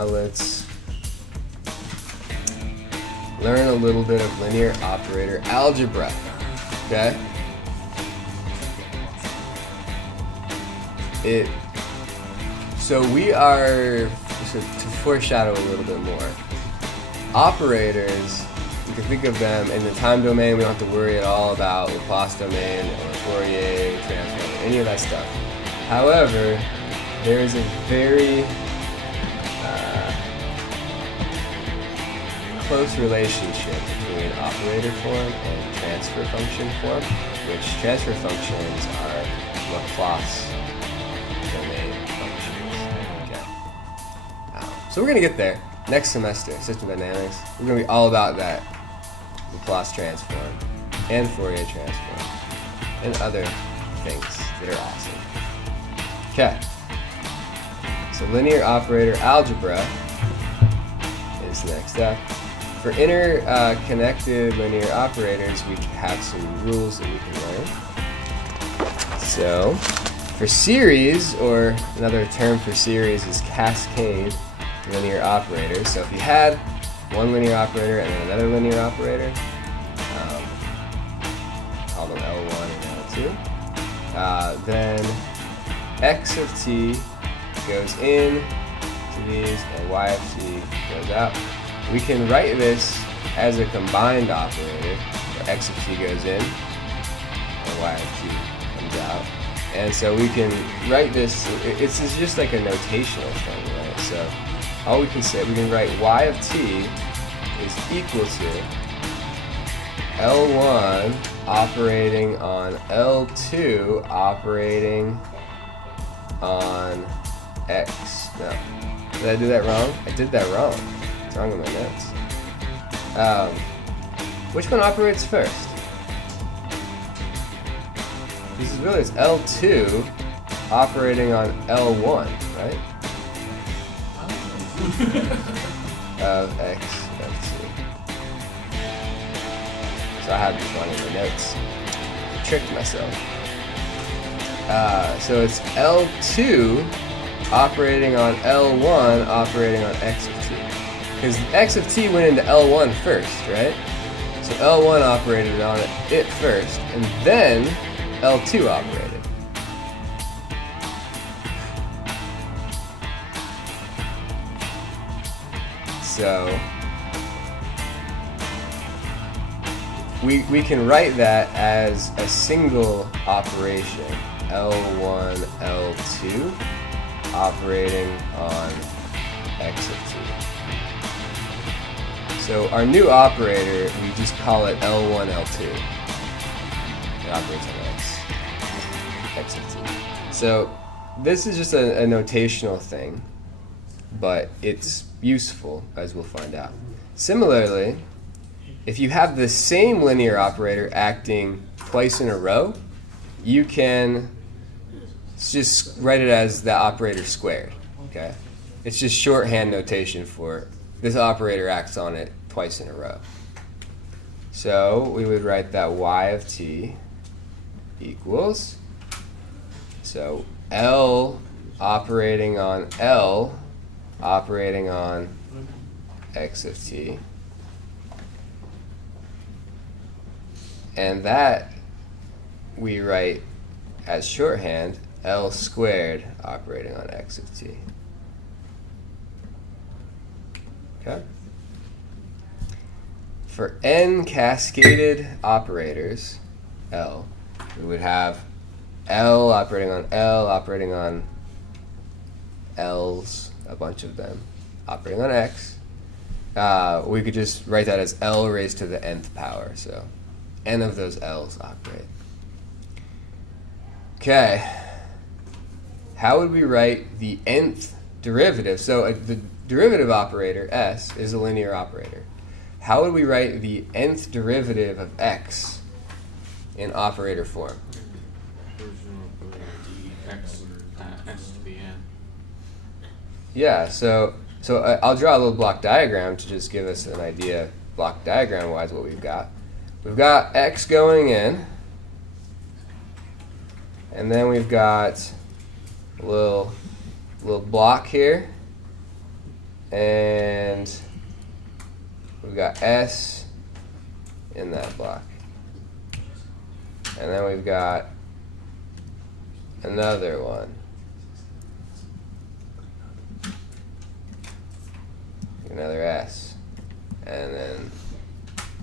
Let's learn a little bit of linear operator algebra. Okay? So we are, to foreshadow a little bit more, operators, you can think of them in the time domain. We don't have to worry at all about Laplace domain or Fourier transform, any of that stuff. However, there is a very close relationship between operator form and transfer function form, which transfer functions are Laplace domain functions. Okay. So we're going to get there next semester, system dynamics. We're going to be all about that Laplace transform and Fourier transform and other things that are awesome. Okay. So linear operator algebra is next up. For interconnected linear operators, we have some rules that we can learn. So, for series, or another term for series is cascade linear operators. So if you had one linear operator and then another linear operator, call them L1 and L2, then x of t goes in to these and y of t goes out. We can write this as a combined operator, where x of t goes in and y of t comes out. And so we can write this, it's just like a notational thing, right? So all we can say, we can write y of t is equal to L1 operating on L2 operating on x. No. Did I do that wrong? I did that wrong. It's wrong in my notes. Which one operates first? This is really, it's L2 operating on L1, right? Of x of t. So I have this wrong in my notes. I tricked myself. So it's L2 operating on L1 operating on x of t. Because x of t went into L1 first, right? So L1 operated on it first, and then L2 operated. So we can write that as a single operation, L1, L2, operating on x of t. So our new operator, we just call it L1, L2. It operates on x of t. So this is just a notational thing, but it's useful, as we'll find out. Similarly, if you have the same linear operator acting twice in a row, you can just write it as the operator squared. Okay? It's just shorthand notation for this operator acts on it twice in a row. So we would write that y of t equals, so L operating on L operating on x of t. And that we write as shorthand L squared operating on x of t. Okay? For n cascaded operators, L, we would have L operating on L operating on L's, a bunch of them, operating on x. We could just write that as L raised to the nth power, so n of those L's operate. Okay. How would we write the nth derivative? So the derivative operator, S, is a linear operator. How would we write the nth derivative of x in operator form? Yeah, so I'll draw a little block diagram to just give us an idea, block diagram-wise, what we've got. We've got x going in, and then we've got a little block here, and we've got S in that block. And then we've got another one. Another S. And then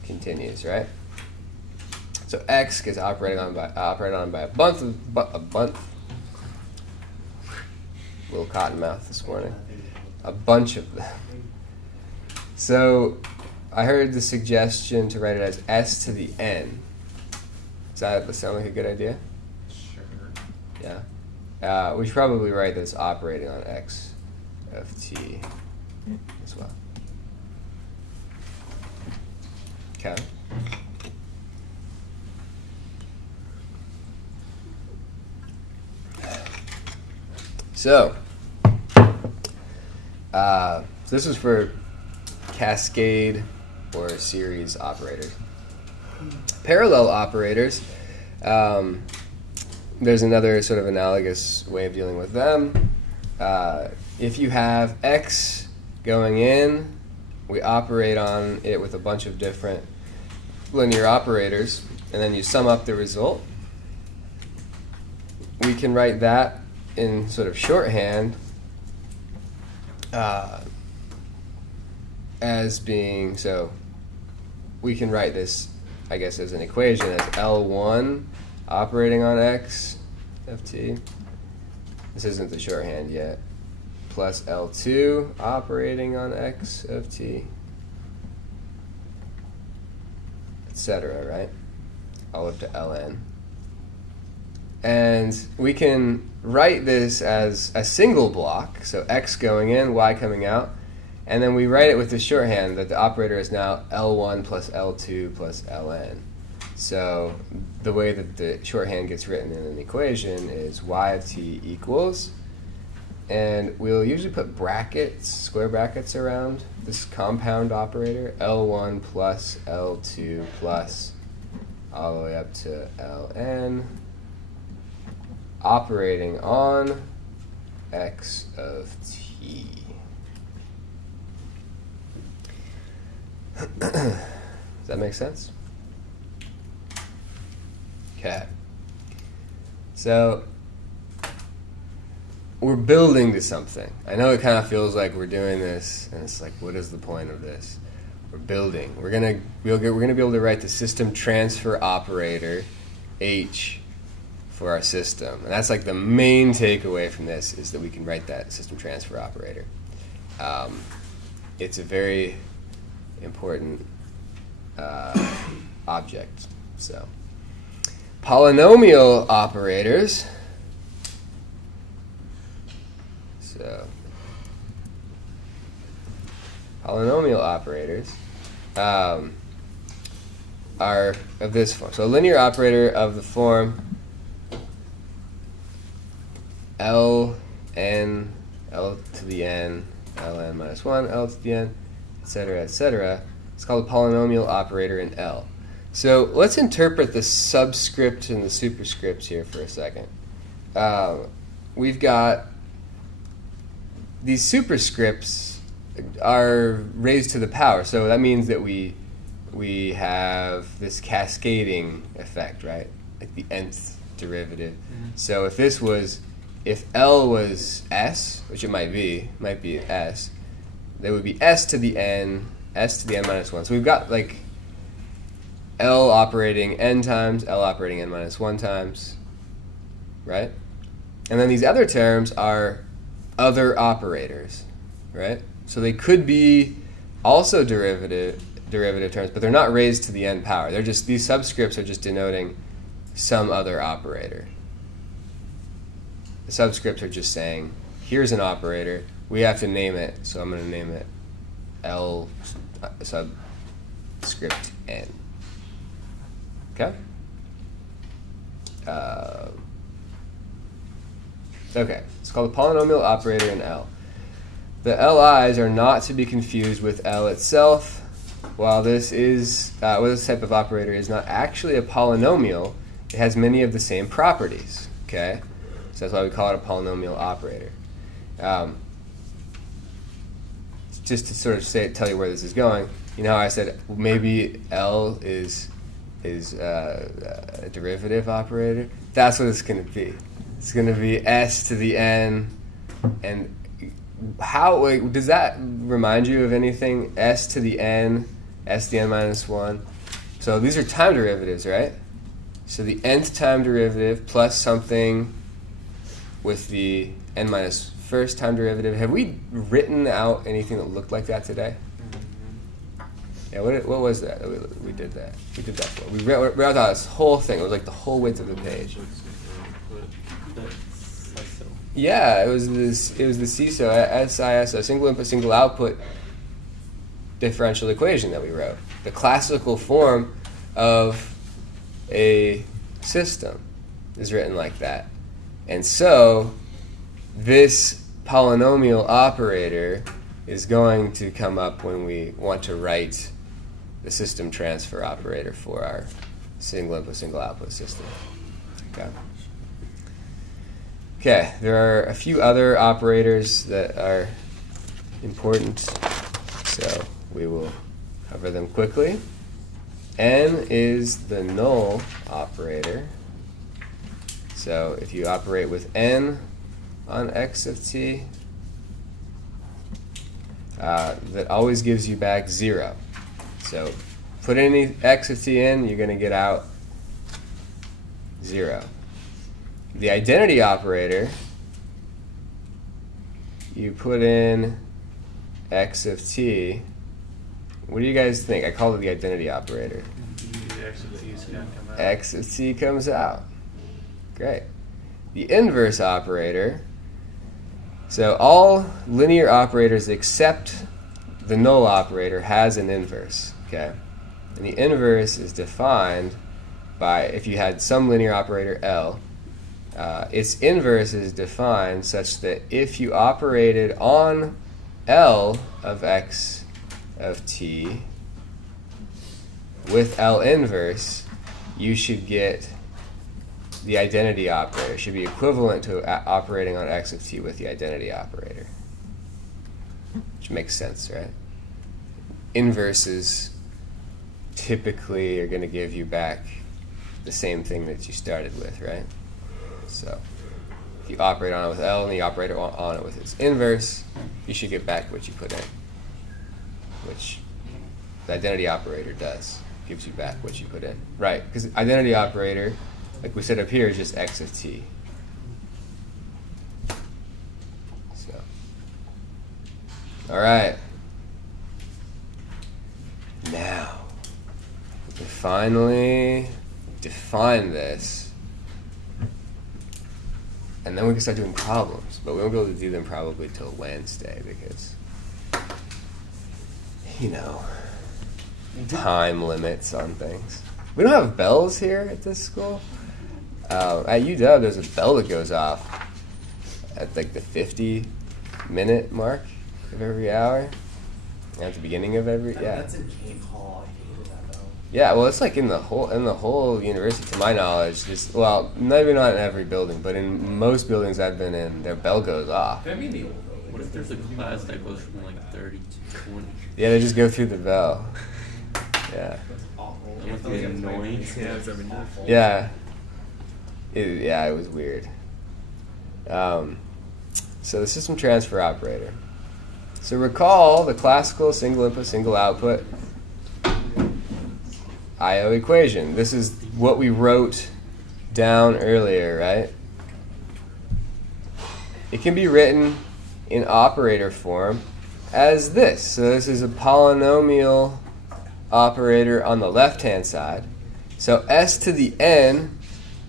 continues, right? So X gets operated on by a bunch little cottonmouth this morning. A bunch of them. So I heard the suggestion to write it as S to the N. Does that sound like a good idea? Sure. Yeah. We should probably write this operating on X of t as well. Okay. So, this is for cascade or series operators. Parallel operators, there's another sort of analogous way of dealing with them. If you have x going in, we operate on it with a bunch of different linear operators, and then you sum up the result. We can write that in sort of shorthand as being, so we can write this, I guess, as an equation as L1 operating on x of t. This isn't the shorthand yet. Plus L2 operating on x of t, etc., right? All up to Ln. And we can write this as a single block, so x going in, y coming out, and then we write it with the shorthand that the operator is now L1 plus L2 plus Ln. So the way that the shorthand gets written in an equation is y of t equals, and we'll usually put brackets, square brackets around this compound operator, L1 plus L2 plus all the way up to Ln, operating on x of t. Does that make sense? Okay. So we're building to something. I know it kind of feels like we're doing this, and it's like, what is the point of this? We're building. We're gonna be able to write the system transfer operator H for our system, and that's like the main takeaway from this, is that we can write that system transfer operator. It's a very important object. So polynomial operators. So polynomial operators are of this form. So a linear operator of the form L n, L to the n, Ln minus 1, L to the n, etc., etc. It's called a polynomial operator in L. So let's interpret the subscript and the superscripts here for a second. We've got these superscripts are raised to the power, so that means that we have this cascading effect, right? Like the nth derivative. So if L was S, which it might be S, there would be S to the n minus 1. So we've got like L operating n times, L operating n minus 1 times, right? And then these other terms are other operators, right? So they could be also derivative terms, but they're not raised to the n power. They're just, these subscripts are just denoting some other operator. The subscripts are just saying, here's an operator, we have to name it, so I'm going to name it L subscript n. Okay? Okay, it's called a polynomial operator in L. The LIs are not to be confused with L itself. While this type of operator is not actually a polynomial, it has many of the same properties. Okay, so that's why we call it a polynomial operator. just to sort of tell you where this is going, you know how I said maybe L is a derivative operator? That's what it's going to be. It's going to be s to the n, and how does that remind you of anything? S to the n, s to the n minus 1. So these are time derivatives, right? So the nth time derivative plus something with the n minus first time derivative. Have we written out anything that looked like that today? Yeah, what was that? We did that. We did that for. We wrote out this whole thing. It was like the whole width of the page. Yeah, it was the SISO, SISO, single input, single output differential equation that we wrote. The classical form of a system is written like that. And so this polynomial operator is going to come up when we want to write the system transfer operator for our single input, single output system. Okay, there are a few other operators that are important, so we will cover them quickly. N is the null operator. So if you operate with n on x of t, that always gives you back 0. So put any x of t in, you're going to get out 0. The identity operator, you put in x of t. What do you guys think? I call it the identity operator. X of t comes out. Great. The inverse operator, so all linear operators except the null operator has an inverse. Okay? And the inverse is defined by, if you had some linear operator L, its inverse is defined such that if you operated on L of x of t with L inverse, you should get the identity operator. It should be equivalent to operating on x of t with the identity operator. Which makes sense, right? Inverses typically are going to give you back the same thing that you started with, right? So if you operate on it with L and you operate on it with its inverse, you should get back what you put in, which the identity operator does. Gives you back what you put in. Right, because identity operator, like we said up here, is just x of t. So, all right. Now, we can finally define this. And then we can start doing problems. But we won't be able to do them probably till Wednesday because, you know, time limits on things. We don't have bells here at this school. At UW, there's a bell that goes off at like the 50-minute mark of every hour. At the beginning of every, yeah. That's in Cave Hall. I hated that bell. Yeah, well, it's like in the whole university, to my knowledge. Just, well, maybe not in every building, but in most buildings I've been in, their bell goes off. Maybe in the old building. What if there's a class that goes from like 30 to 20? Yeah, they just go through the bell. Yeah. That's awful. That must be annoying. Yeah. It was weird. So the system transfer operator. So recall the classical single input, single output I/O equation. This is what we wrote down earlier, right? It can be written in operator form as this. So this is a polynomial operator on the left-hand side. So s to the n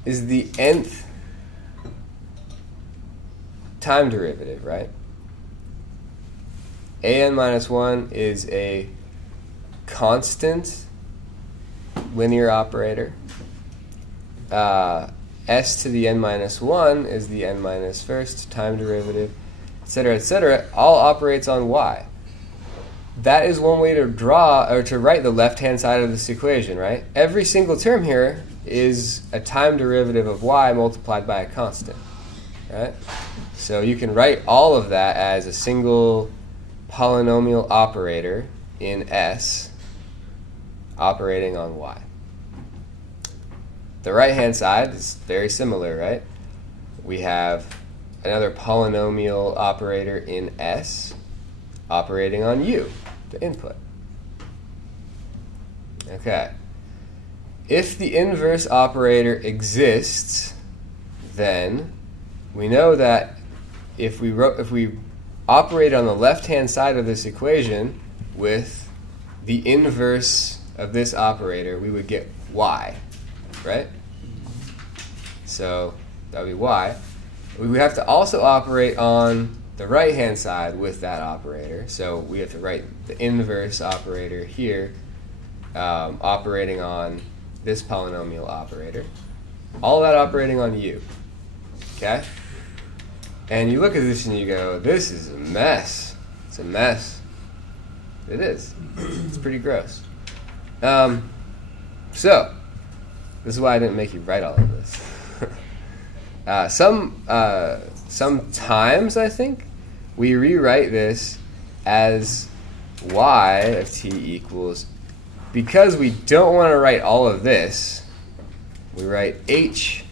is the nth time derivative, right? an minus 1 is a constant linear operator. S to the n minus 1 is the n minus first time derivative, etc., etc. All operates on y. That is one way to draw or to write the left-hand side of this equation, right? Every single term here is a time derivative of y multiplied by a constant, right? So you can write all of that as a single polynomial operator in S operating on Y. The right-hand side is very similar, right? We have another polynomial operator in S operating on U, the input. Okay. If the inverse operator exists, then we know that if we operate on the left-hand side of this equation with the inverse of this operator, we would get Y, right? So that would be Y. We would have to also operate on the right-hand side with that operator. So we have to write the inverse operator here, operating on this polynomial operator. All that operating on U. Okay? And you look at this and you go, this is a mess. It's a mess. It is. It's pretty gross. So, this is why I didn't make you write all of this. Sometimes, I think, we rewrite this as y of t equals, because we don't want to write all of this, we write h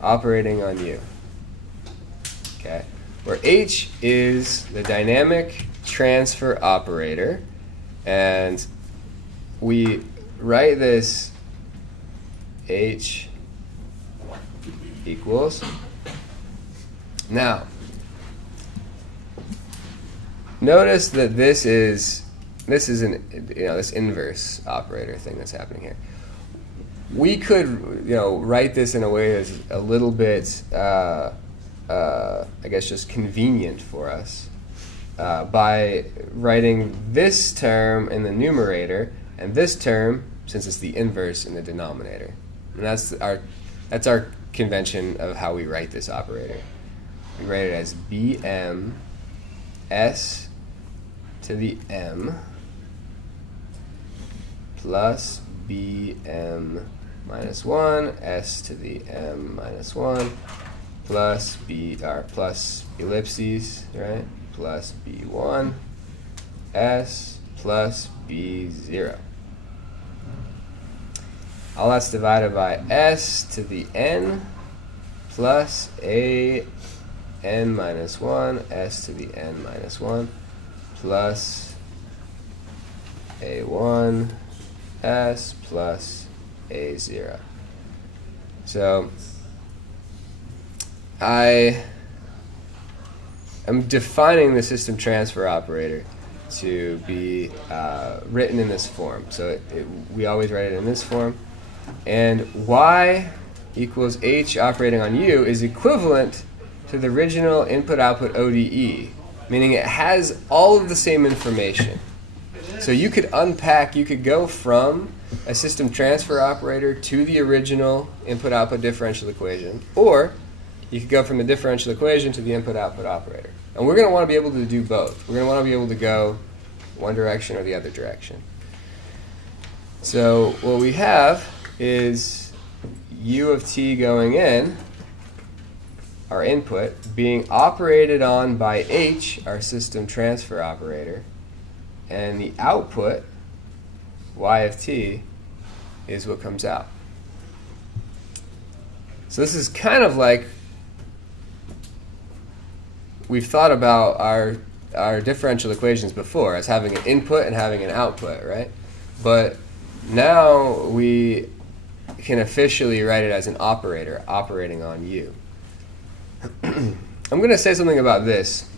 operating on u. Okay? Where h is the dynamic transfer operator, and we write this h equals. Now, notice that this is this inverse operator thing that's happening here. We could write this in a way that's a little bit I guess just convenient for us by writing this term in the numerator and this term, since it's the inverse, in the denominator. And that's our convention of how we write this operator. We write it as bm s to the m plus bm minus 1 s to the m minus 1 plus plus ellipses, right? Plus b1 s plus b0. All that's divided by s to the n plus a n minus 1 s to the n minus 1 plus a1 s plus a0. So I am defining the system transfer operator to be written in this form. So we always write it in this form. And y equals h operating on u is equivalent to the original input-output ODE, meaning it has all of the same information. So you could go from a system transfer operator to the original input-output differential equation, or you could go from the differential equation to the input-output operator. And we're going to want to be able to do both. We're going to want to be able to go one direction or the other direction. So what we have is u of t going in, our input, being operated on by h, our system transfer operator, and the output, y of t, is what comes out. So this is kind of like we've thought about our differential equations before as having an input and having an output, right? But now we can officially write it as an operator operating on u. I'm going to say something about this,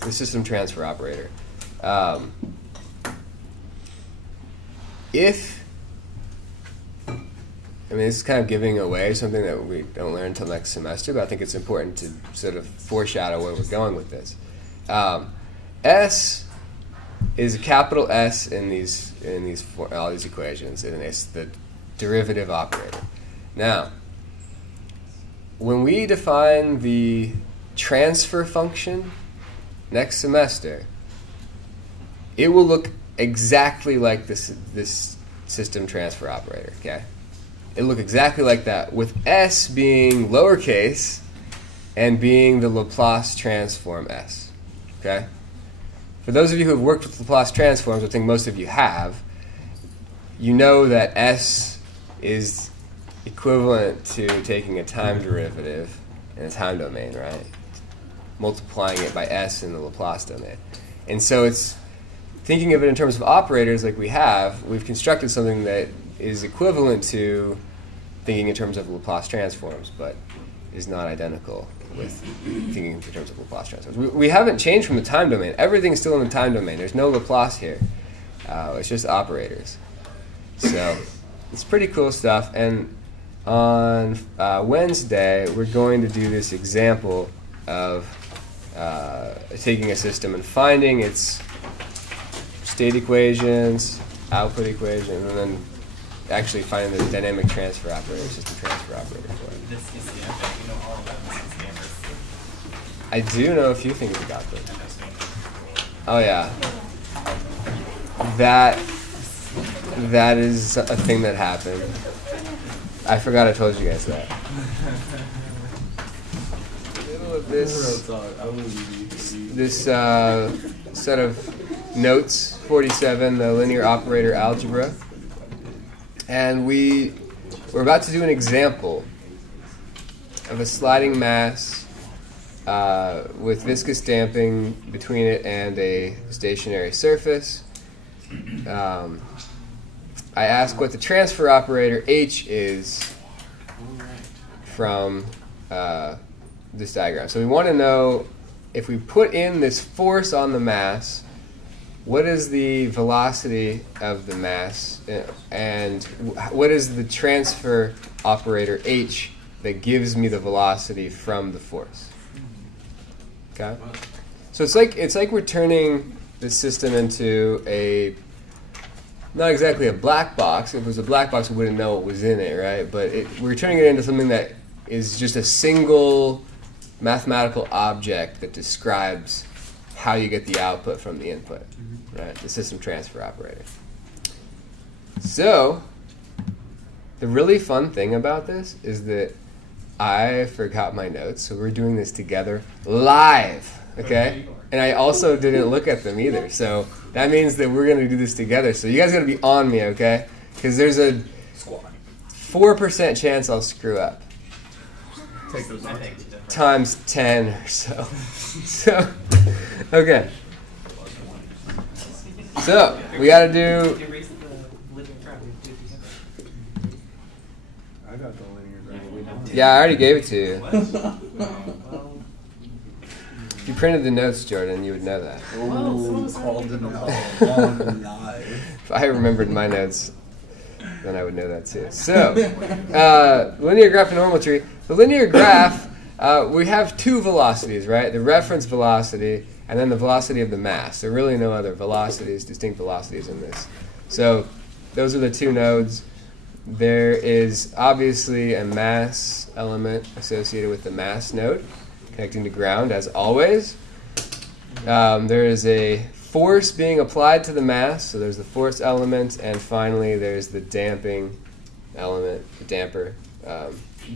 the system transfer operator. This is kind of giving away something that we don't learn until next semester, but I think it's important to sort of foreshadow where we're going with this. S is a capital S in all these equations, and it's the derivative operator. Now, when we define the transfer function next semester, it will look exactly like this system transfer operator, okay? It'll look exactly like that, with S being lowercase and being the Laplace transform S, okay? for those of you who have worked with Laplace transforms, I think most of you have, you know that S is equivalent to taking a time derivative in a time domain, right? Multiplying it by S in the Laplace domain. And so it's thinking of it in terms of operators like we've constructed something that is equivalent to thinking in terms of Laplace transforms, but is not identical with thinking in terms of Laplace transforms. We haven't changed from the time domain. Everything's still in the time domain. There's no Laplace here. It's just operators. So it's pretty cool stuff. And on Wednesday, we're going to do this example of taking a system and finding its state equations, output equation, and then actually finding the dynamic transfer operator, system transfer operator for it. This is the epic. You know all about this is I do know a few things about them. Oh yeah. That is a thing that happened. I forgot I told you guys that. Middle of this set of notes, 47, the linear operator algebra. And we're about to do an example of a sliding mass with viscous damping between it and a stationary surface. I ask what the transfer operator H is from this diagram. So we want to know if we put in this force on the mass, what is the velocity of the mass, and what is the transfer operator H that gives me the velocity from the force? Okay? So it's like we're turning this system into a, not exactly a black box. If it was a black box, we wouldn't know what was in it, right? But we're turning it into something that is just a single mathematical object that describes how you get the output from the input, right? The system transfer operator. So the really fun thing about this is that I forgot my notes, so we're doing this together live, okay? And I also didn't look at them either, so that means that we're going to do this together. So you guys got to be on me, okay? Because there's a 4% chance I'll screw up. Take those on. Times 10 or so. So, okay. So, we got to do... I got the linear graph. Yeah, I already gave it to you. If you printed the notes, Jordan, you would know that. Oh, called in on live. If I remembered my notes, then I would know that too. So, linear graph and normal tree. The linear graph, we have two velocities, right? The reference velocity and then the velocity of the mass. There are really no other velocities, distinct velocities in this. So, those are the two nodes. There is obviously a mass element associated with the mass node, connecting to ground as always. There is a force being applied to the mass, so there's the force element, and finally there's the damping element, the damper,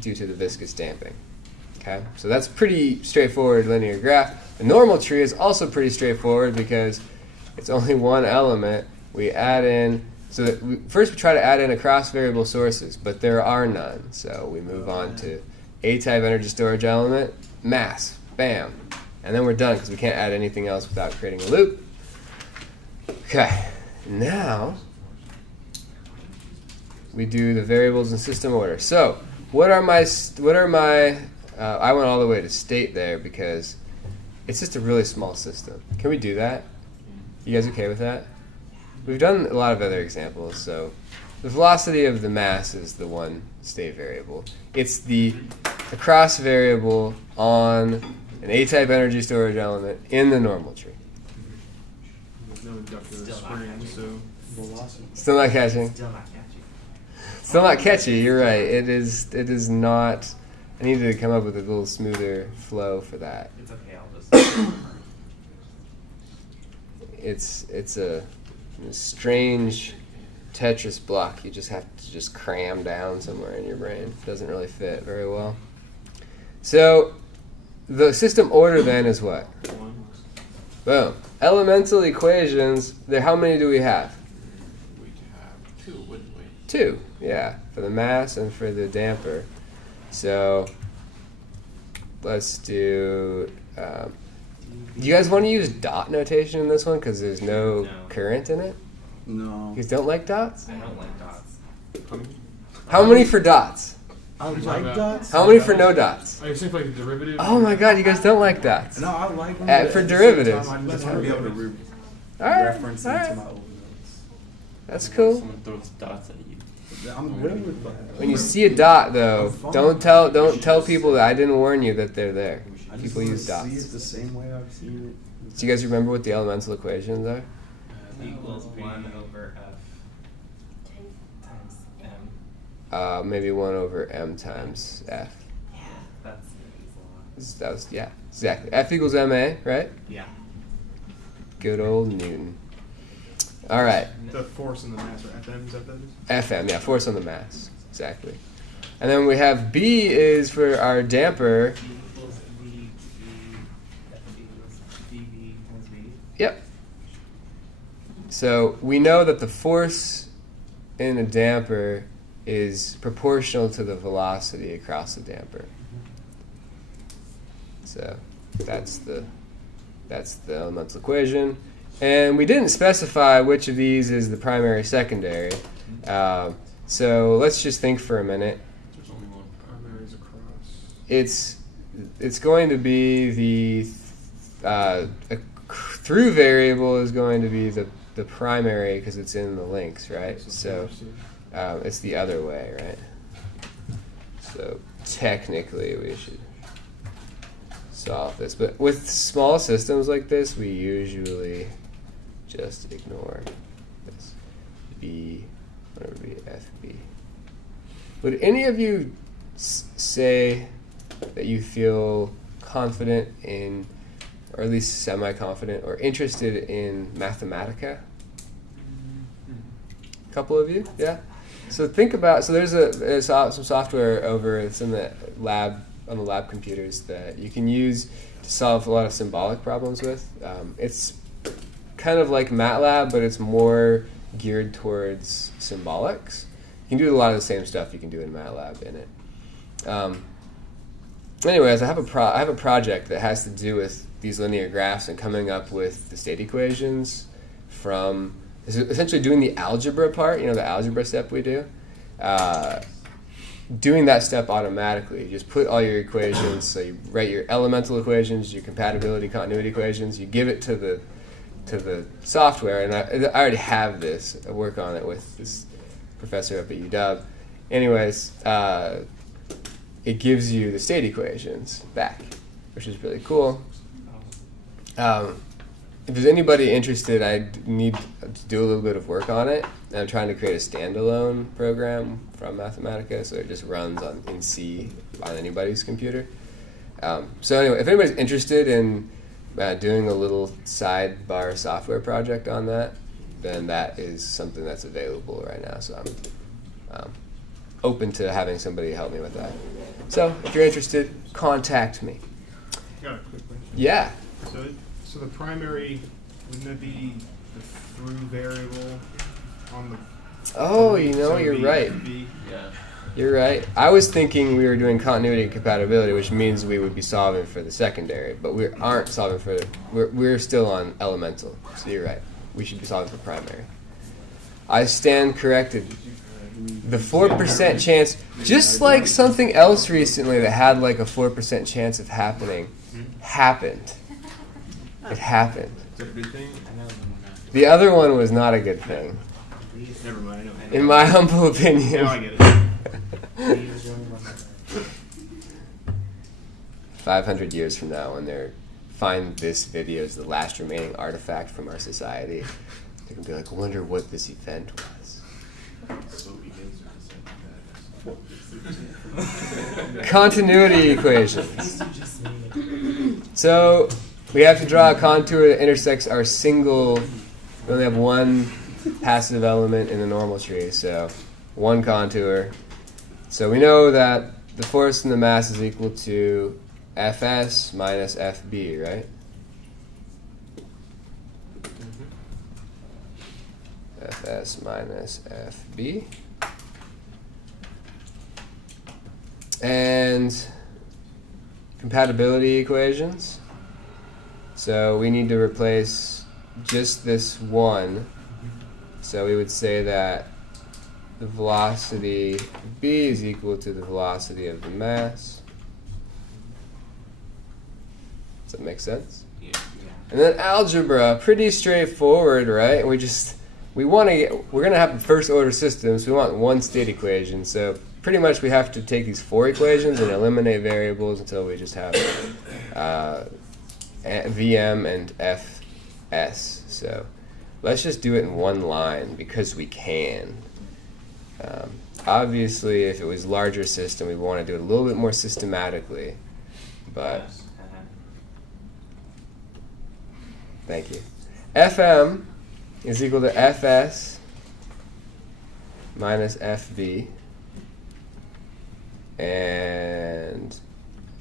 due to the viscous damping. Okay, so that's pretty straightforward linear graph. The normal tree is also pretty straightforward because it's only one element. We add in, so that first we try to add in across variable sources, but there are none. So we move on to A-type energy storage element, mass, bam. And then we're done because we can't add anything else without creating a loop. Okay, now we do the variables in system order. So what are my I went all the way to state there because it's just a really small system. Can we do that? You guys okay with that? We've done a lot of other examples. So the velocity of the mass is the one state variable. It's the across variable on an A-type energy storage element in the normal tree. There's no inductive spring, so velocity. Still not catching? Still not catchy. Still not catchy, you're right. It is not. I needed to come up with a little smoother flow for that. It's okay, I'll just... It's a strange Tetris block you just have to just cram down somewhere in your brain. It doesn't really fit very well. So the system order then is what? Boom. Elemental equations. How many do we have? We'd have 2, wouldn't we? 2. Yeah, for the mass and for the damper. So let's do. Do you guys want to use dot notation in this one because there's no current in it? No. You guys don't like dots? I don't like dots. How many for dots? I What are you like talking about? dots. How many for no dots? Are you saying like the derivative? Oh my god, you guys don't like dots. No, I like them. For but at the derivatives. same time, I just want to be able to Alright, reference them to alright. my old notes. That's cool. Someone throws dots at you. I'm good with that. When you see a dot though, don't tell people that I didn't warn you that they're there. I just People wanna use see it dots. the same way I've seen it. Do you guys remember what the elemental equations are? Equals 1 over f times m. Maybe 1 over m times f. That's That was, yeah, exactly. F equals ma, right? yeah. Good old Newton. All right. The force and the mass are FM, is that what that is? FM, yeah, force on the mass. Exactly. And then we have B is for our damper. E equals v, f equals dv times v. Yep. So we know that the force in a damper is proportional to the velocity across the damper. So that's the elemental equation. And we didn't specify which of these is the primary secondary. So let's just think for a minute. There's only one. Primaries across. It's going to be the a through variable is going to be the primary because it's in the links, right? So it's the other way, right? So technically we should solve this, but with small systems like this, we usually just ignore this. B, whatever be FB. Would any of you say that you feel confident in, or at least semi-confident, or interested in Mathematica? A couple of you, yeah. So think about. So there's some software over. It's in the lab on the lab computers that you can use to solve a lot of symbolic problems with. It's kind of like MATLAB, but it's more geared towards symbolics. You can do a lot of the same stuff you can do in MATLAB in it. Anyways, I have a project that has to do with these linear graphs and coming up with the state equations from essentially doing the algebra part. You know, the algebra step we do. Doing that step automatically. You just put all your equations. So you write your elemental equations, your compatibility, continuity equations. You give it to the software, and I already have this. I work on it with this professor up at UW. Anyways, it gives you the state equations back, which is really cool. If there's anybody interested, I need to do a little bit of work on it. And I'm trying to create a standalone program from Mathematica, so it just runs in C on anybody's computer. So anyway, if anybody's interested in doing a little sidebar software project on that, then that is something that's available right now. So I'm open to having somebody help me with that. So if you're interested, contact me. Got a quick question. Yeah. So the primary, wouldn't it be the through variable on the... Oh, you know, so you're it'd be right. FB? Yeah. You're right. I was thinking we were doing continuity and compatibility, which means we would be solving for the secondary, but we aren't solving for we're still on elemental. So you're right. We should be solving for primary. I stand corrected. The 4% chance, just like something else recently that had like a 4% chance of happening, happened. It happened. Is that a good thing? The other one was not a good thing, Never mind. in my humble opinion. Now I get it. 500 years from now, when they find this video as the last remaining artifact from our society, they're going to be like, I wonder what this event was. Continuity equations. So we have to draw a contour that intersects our single, we only have one passive element in the normal tree, so one contour. So we know that the force and the mass is equal to Fs minus Fb, right? fs minus fb. And compatibility equations. So we need to replace just this one. So we would say that the velocity b is equal to the velocity of the mass. Does that make sense? Yeah. And then algebra, pretty straightforward, right? We're gonna have a first order system, so we want one state equation. So pretty much we have to take these four equations and eliminate variables until we just have Vm and Fs. So let's just do it in one line because we can. Obviously, if it was a larger system, we want to do it a little bit more systematically. But thank you. Fm is equal to Fs minus Fb. And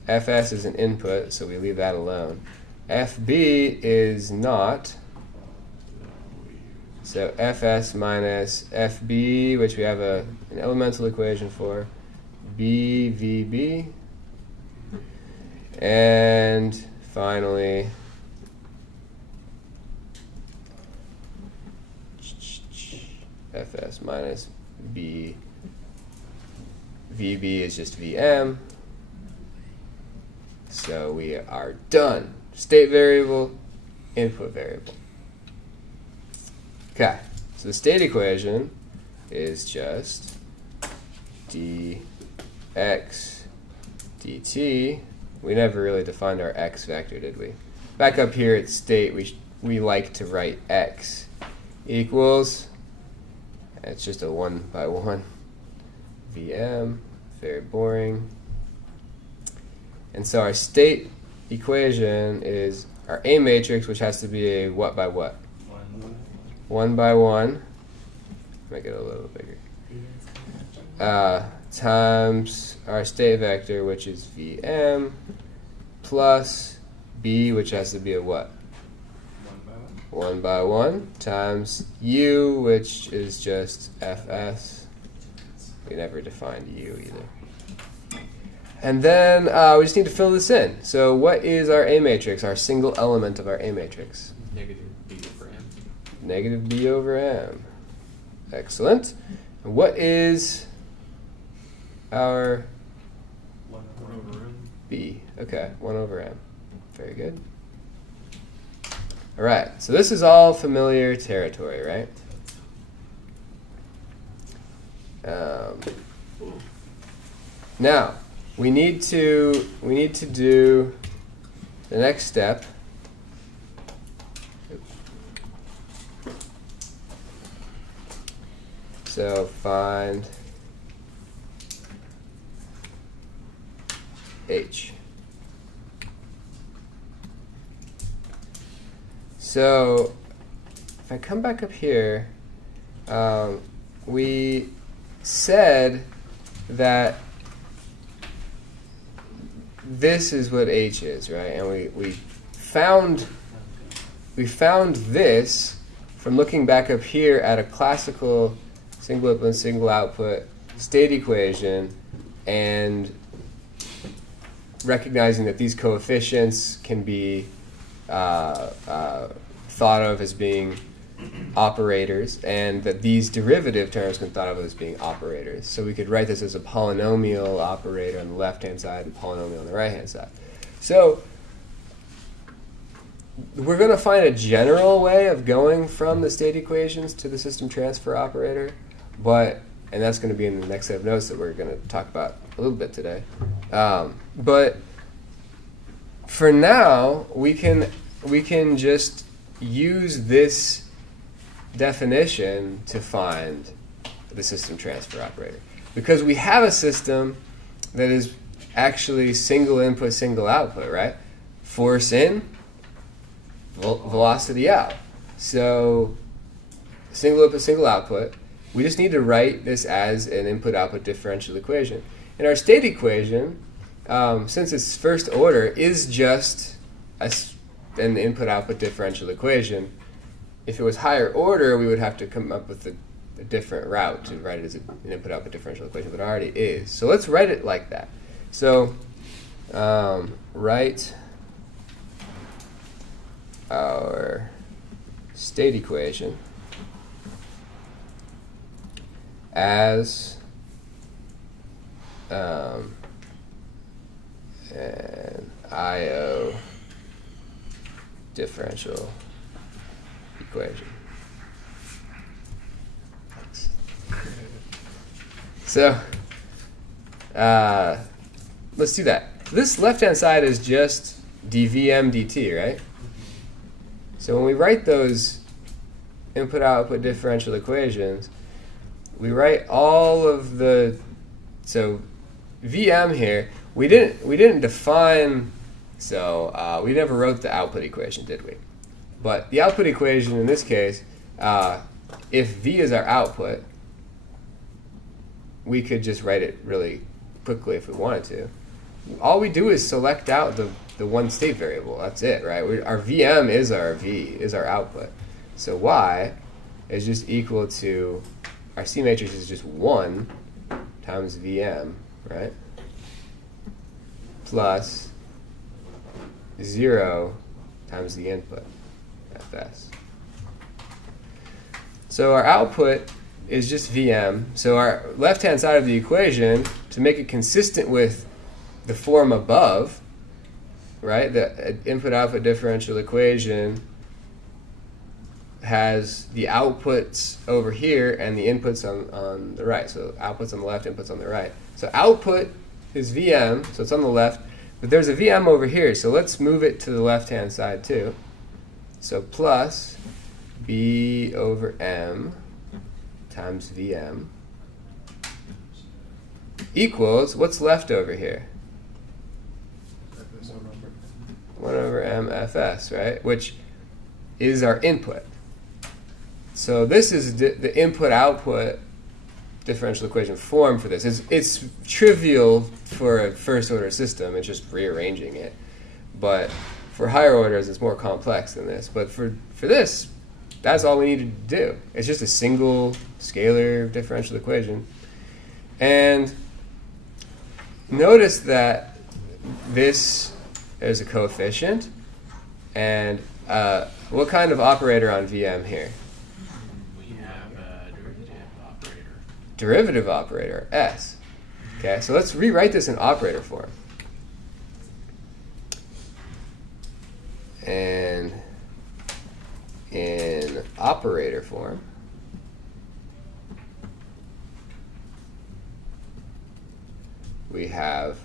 Fs is an input, so we leave that alone. Fb is not. So Fs minus Fb, which we have an elemental equation for, BVB. And finally, Fs minus B. VB is just VM. So we are done. State variable, input variable. Okay, so the state equation is just dx dt. We never really defined our x vector, did we? Back up here at state, we like to write x equals, it's just a 1 by 1 VM, very boring. And so our state equation is our A matrix, which has to be a what by what? 1 by 1. Make it a little bigger. Times our state vector, which is Vm, plus B, which has to be a what? 1 by 1, times U, which is just Fs. We never defined U either. And then we just need to fill this in. So what is our A matrix, our single element of our A matrix? Negative b over m. Negative b over m. Excellent. And what is our 1 over m. b? Okay, 1 over m. Very good. All right, so this is all familiar territory, right? Now we need to do the next step. So find h. So if I come back up here, we said that this is what h is, right? And we found this from looking back up here at a classical single input, single output state equation, and recognizing that these coefficients can be thought of as being operators, and that these derivative terms can be thought of as being operators. So we could write this as a polynomial operator on the left-hand side and polynomial on the right-hand side. So we're going to find a general way of going from the state equations to the system transfer operator, and that's going to be in the next set of notes that we're going to talk about a little bit today. But for now, we can just use this definition to find the system transfer operator. Because we have a system that is actually single input, single output, right? Force in, velocity out. So single input, single output. We just need to write this as an input-output differential equation. And our state equation, since it's first order, is just an input-output differential equation. if it was higher order, we would have to come up with a different route to write it as an input-output differential equation, but it already is. So let's write it like that. So write our state equation as an IO differential equation. Thanks. So let's do that. This left-hand side is just dvm dt, right? So when we write those input-output differential equations, we write all of the, so Vm here, we didn't define, so we never wrote the output equation, did we? But the output equation in this case, if V is our output, we could just write it really quickly if we wanted to. All we do is select out the one state variable. That's it, right? Our Vm is our V, is our output. So Y is just equal to, our C matrix is just 1 times Vm, right? Plus 0 times the input, Fs. So our output is just Vm. So our left-hand side of the equation, to make it consistent with the form above, right? The input-output differential equation has the outputs over here and the inputs on the right. So outputs on the left, inputs on the right. So output is Vm, so it's on the left, but there's a Vm over here, so let's move it to the left-hand side too. So plus B over M times Vm equals, what's left over here? 1 over MFS, right? Which is our input. So this is the input-output differential equation form for this. It's trivial for a first-order system. It's just rearranging it. But for higher orders, it's more complex than this. But for this, that's all we needed to do. It's just a single scalar differential equation. And notice that this is a coefficient. And what kind of operator on Vm here? We have a derivative operator. Derivative operator, S. Okay, so let's rewrite this in operator form. And in operator form, we have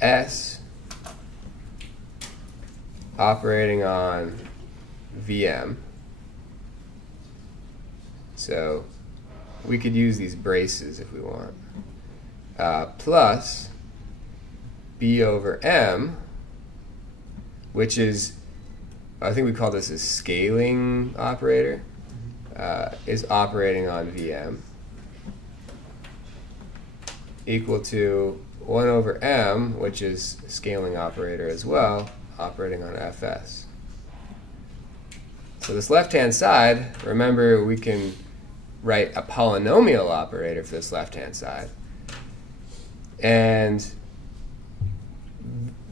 S operating on Vm. So we could use these braces if we want. Plus B over M, which is, I think we call this a scaling operator, is operating on Vm, equal to 1 over M, which is a scaling operator as well, operating on Fs. So this left-hand side, remember we can write a polynomial operator for this left-hand side. And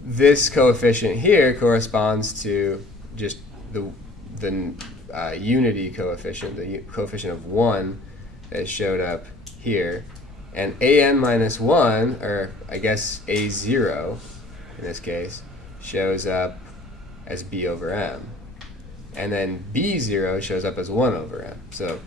this coefficient here corresponds to just the unity coefficient, the coefficient of 1 that showed up here. And an minus 1, or I guess a0 in this case, shows up as b over m. And then b0 shows up as 1 over m. So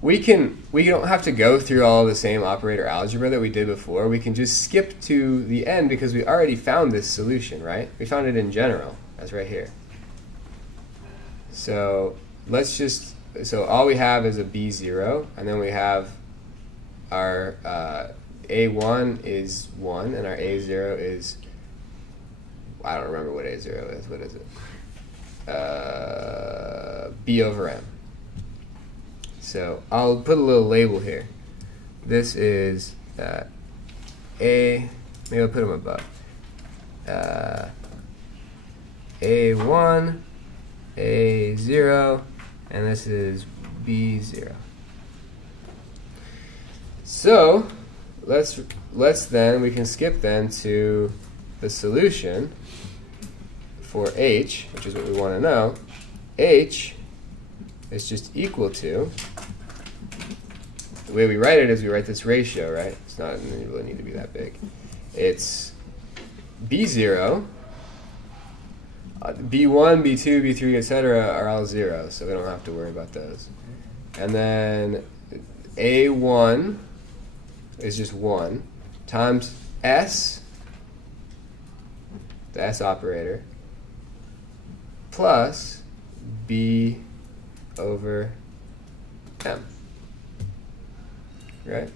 we don't have to go through all the same operator algebra that we did before. We can just skip to the end because we already found this solution, right? We found it in general. That's right here. So let's just, so all we have is a b0, and then we have our a1 is 1, and our a0 is, I don't remember what a0 is. What is it? B over m. So I'll put a little label here. This is maybe I'll put them above. A1, A0, and this is B0. So we can skip then to the solution for H, which is what we want to know. H is just equal to, the way we write it is we write this ratio, right? It's not, it doesn't really need to be that big. It's B0, B1, B2, B3, etc. are all 0, so we don't have to worry about those. And then A1 is just 1 times S, the S operator, plus B over M. Right?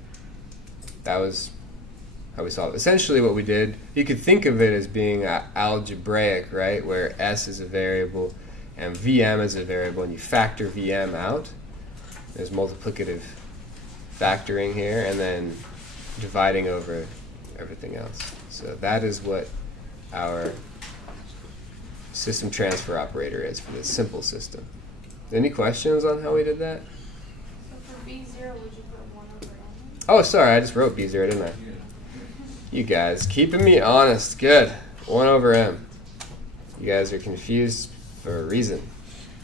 That was how we solved it. Essentially what we did, you could think of it as being algebraic, right? Where S is a variable and VM is a variable, and you factor VM out. There's multiplicative factoring here, and then dividing over everything else. So that is what our system transfer operator is for this simple system. Any questions on how we did that? So for B0, would you put 1 over N? Oh, sorry, I just wrote B0, didn't I? You guys, keeping me honest. Good. 1 over M. You guys are confused for a reason.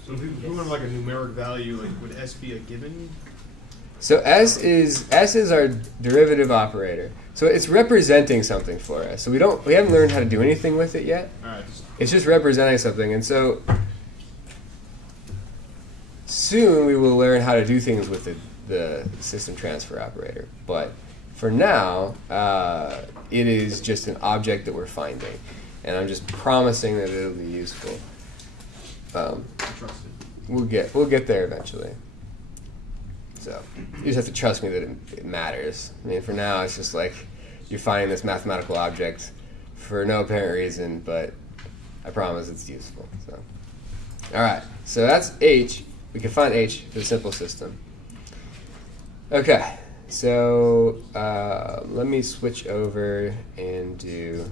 So if we want like a numeric value, like would S be a given? So S is our derivative operator. So it's representing something for us. So we haven't learned how to do anything with it yet. All right. It's just representing something, and so soon we will learn how to do things with the system transfer operator. But for now, it is just an object that we're finding, and I'm just promising that it'll be useful. We'll get there eventually. So you just have to trust me that it matters. I mean, for now, it's just like you're finding this mathematical object for no apparent reason, but I promise it's useful. So, all right. So that's H. We can find H for the simple system. Okay. So let me switch over and do